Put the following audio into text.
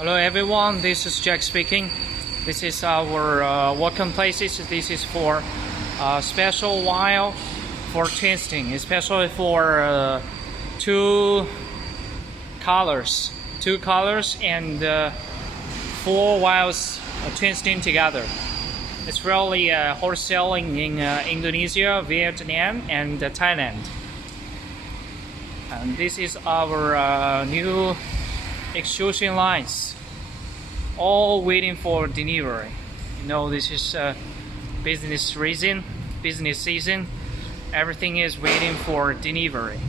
Hello everyone, this is Jack speaking. This is our working places. This is for special wire for twisting, especially for two colors and 4 wires twisting together. It's really wholesaling in Indonesia, Vietnam, and Thailand. And this is our new extrusion lines, all waiting for delivery. You know, this is business season. Everything is waiting for delivery.